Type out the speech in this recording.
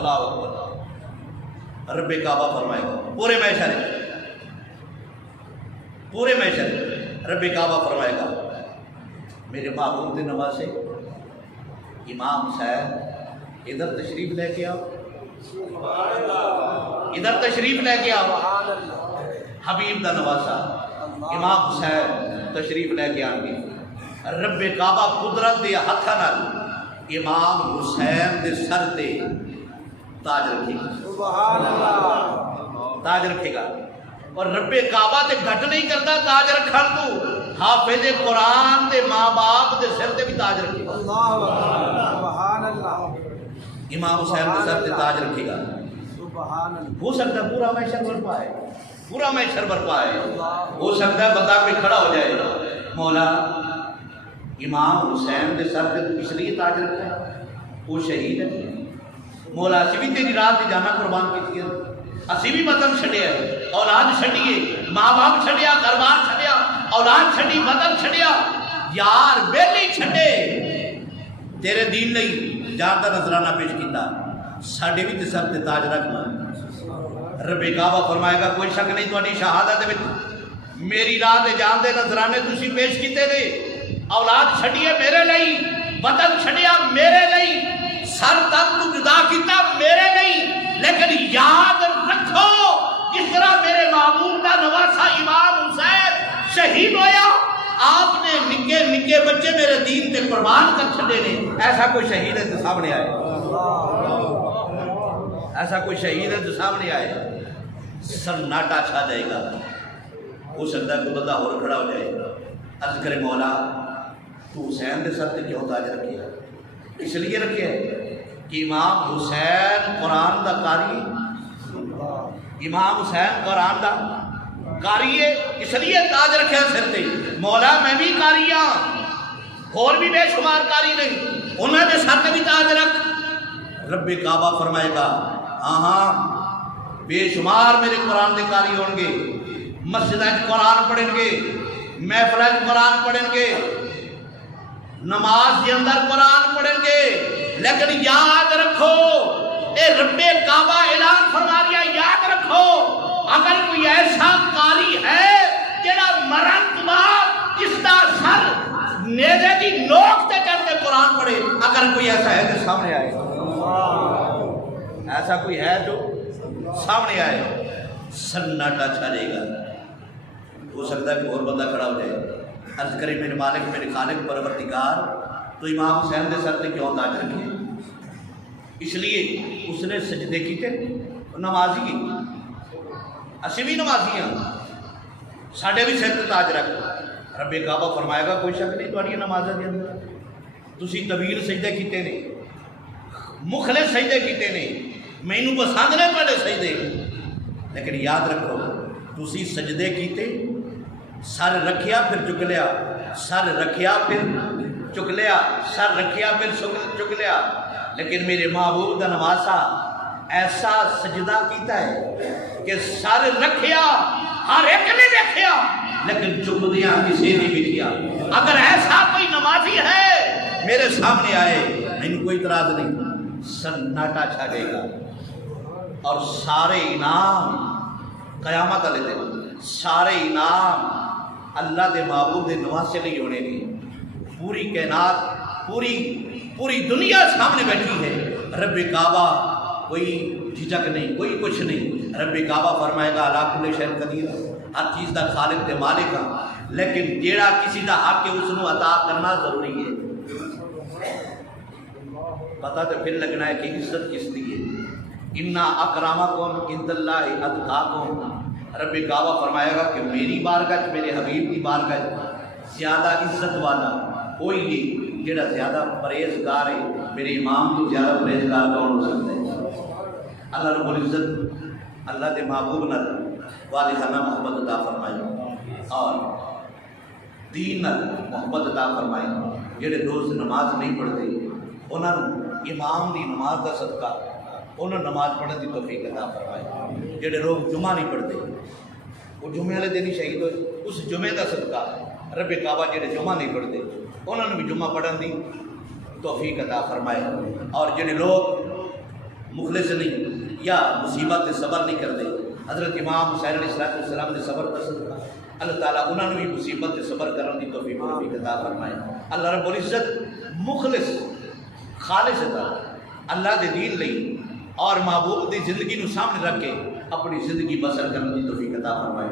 اللہ اکبر، رب کعبہ فرمائے گا پورے محشر رب کعبہ فرمائے گا میرے محبوب کے نواسے امام حسین ادھر تشریف لے کے آؤ، ادھر تشریف لے کے آؤ، حبیب دا نواسا امام حسین تشریف لے کے آؤ گے، رب کعبہ قدرت دے ہاتھاں نال امام حسین دے سر تے تاج رکھے گا، سبحان اللہ، تاج رکھے گا، اور رب کعبہ تے گھٹ نہیں کرتا تاج رکھن تو، حافظ قرآن تے ماں باپ دے سر تے بھی تاج رکھے گا، سبحان اللہ، امام حسین دے سر تے تاج رکھے گا، سبحان اللہ، ہو سکتا ہے پورا محشر برپا ہے، پورا محشر برپا ہے، ہو سکتا ہے بندہ کوئی کھڑا ہو جائے مولا امام حسین دے سر تے تو اس لیے تاج رکھا ہے وہ شہید ہے، مولا اسی بھی تیری رات دی جانا قربان کی ہے، اسی بھی وطن چھڑیا ہے، اولاد چھڑیے، ماں باپ چھڑیا، گھر بار چھڑیا، اولاد چھڑی، وطن چھڑیا، یار بیلی چھڑے تیرے دین نہیں جان دا نظرانہ پیش کیتا، ساڑھے بھی تے سر تے تاج رکھنا، رب کعبہ فرمائے گا کوئی شک نہیں تہاڈی شہادت وچ میری راہ تے جان دے نظرانے تسی پیش کیتے نے، اولاد چھڑیے میرے لئی، وطن چھڑیا میرے لئی، سر تک تو جدا کیتا میرے لئی، لیکن یاد رکھو جس طرح میرے محبوب کا نواسا امام حسین شہید ہویا، آپ نے نکے نکے بچے میرے دین تے قربان کر چھڑے نے، ایسا کوئی شہید ہے جو سامنے آئے، ایسا کوئی شہید ہے جو سامنے آئے، سناٹا چھا جائے گا، ہو سکتا ہے کوئی بندہ اور کھڑا ہو جائے، عرض کرے مولا تو حسین دے سر تے کیوں تاج رکھے، اس لیے رکھے کہ امام حسین قرآن دا قاری، امام حسین قرآن دا قاری ہے، اس لیے تاج رکھے سر تے، مولا میں بھی قاری ہاں، اور بھی بے شمار قاری نہیں، انہوں نے سر تے بھی تاج رکھ، رب کعبہ فرمائے گا ہاں بے شمار میرے قرآن دے قاری ہوں گے، مسجد قرآن پڑھیں گے، محفل قرآن پڑھیں گے، نماز کے اندر قرآن پڑھیں گے، لیکن یاد رکھو اے رب کعبہ اعلان فرما دیا، یاد رکھو اگر کوئی ایسا قاری ہے جڑا مرن تو بعد جس دا سر نیزے دی نوک تے چڑھتے قرآن پڑھے، اگر کوئی ایسا ہے تو سامنے آئے، ایسا کوئی ہے جو سامنے آئے، سناٹا چھا جائے گا، ہو سکتا ہے کہ اور بندہ کھڑا ہو جائے، عرض کرے میرے مالک میرے خالق پروردگار تو امام حسین دے سر تے کیوں تاج رکھے، اس لیے اس نے سجدے کیتے، نمازی کی اسی بھی نمازی ہیں، ساڑھے بھی سر تے تاج رکھ، رب کعبہ فرمائے گا کوئی شک نہیں تہاڈیاں نمازاں دے اندر تسی طویل سجدے کیتے نے، مخلص سجدے کیتے نے، مینوں پسند نے تہاڈے سجدے، لیکن یاد رکھو تسی سجدے کیتے، سر رکھیا پھر چک لیا، سر رکھیا پھر چک لیا، سر رکھیا پھر چک لیا، لیکن میرے محبوب دا نواسا ایسا سجدہ کیتا ہے کہ سر رکھیا ہر ایک نے دیکھیا لیکن چک دیا کسی نے بھی کیا، اگر ایسا کوئی نمازی ہے میرے سامنے آئے میں کوئی اعتراض نہیں، سناٹا چھا جائے گا، اور سارے انعام قیامت والے دن سارے انعام اللہ دے محبوب دے نواسے نہیں ہونے نہیں، پوری کائنات پوری دنیا سامنے بیٹھی ہے، رب کعبہ کوئی جھجک نہیں، کوئی کچھ نہیں، رب کعبہ فرمائے گا علی کل شیء قدیر، ہر چیز دا خالق تے مالک ہے، لیکن جیڑا کسی دا حق ہے اس نو عطا کرنا ضروری ہے، پتہ تو پھر لگنا ہے کہ عزت کس دی ہے، اِنَّا اَكْرَمَكُمْ عِنْدَ اللَّهِ أَتْقَاكُمْ، رب کعبہ فرمائے گا کہ میری بارگاہ میرے حبیب کی بارگاہ زیادہ عزت والا کوئی نہیں، جڑا زیادہ پرہیزگار ہے، میرے امام تو زیادہ پرہیزگار کون ہو سکتا ہے، اللہ رب العزت اللہ کے محبوب نال والدانہ محبت عطا فرمائے اور دین نال محبت عطا فرمائے، جڑے روز نماز نہیں پڑھتے انہوں امام دی نماز کا صدقہ انہوں نماز پڑھنے کی توفیق عطا فرمائے، جڑے لوگ جمعہ نہیں پڑھتے وہ جمعے والے دن ہی شہید ہوئے، اس جمعے کا صدقہ رب کعبہ جڑے جمعہ نہیں پڑھتے انہوں نے بھی جمعہ پڑھن دی توفیق عطا فرمائے، اور جڑے لوگ مخلص نہیں یا مصیبت تے صبر نہیں کرتے. حضرت امام حسین علیہ السلام نے صبر پسند تھا. اللہ تعالیٰ انہوں نے بھی مصیبت تے صبر کرنے کی توفیق عطا فرمائے. اللہ رب العزت مخلص خالص تھا اللہ دے دین لئی اور محبوب دی زندگی نو سامنے رکھ کے اپنی زندگی بسر کرنے کی توفیق عطا فرمائے.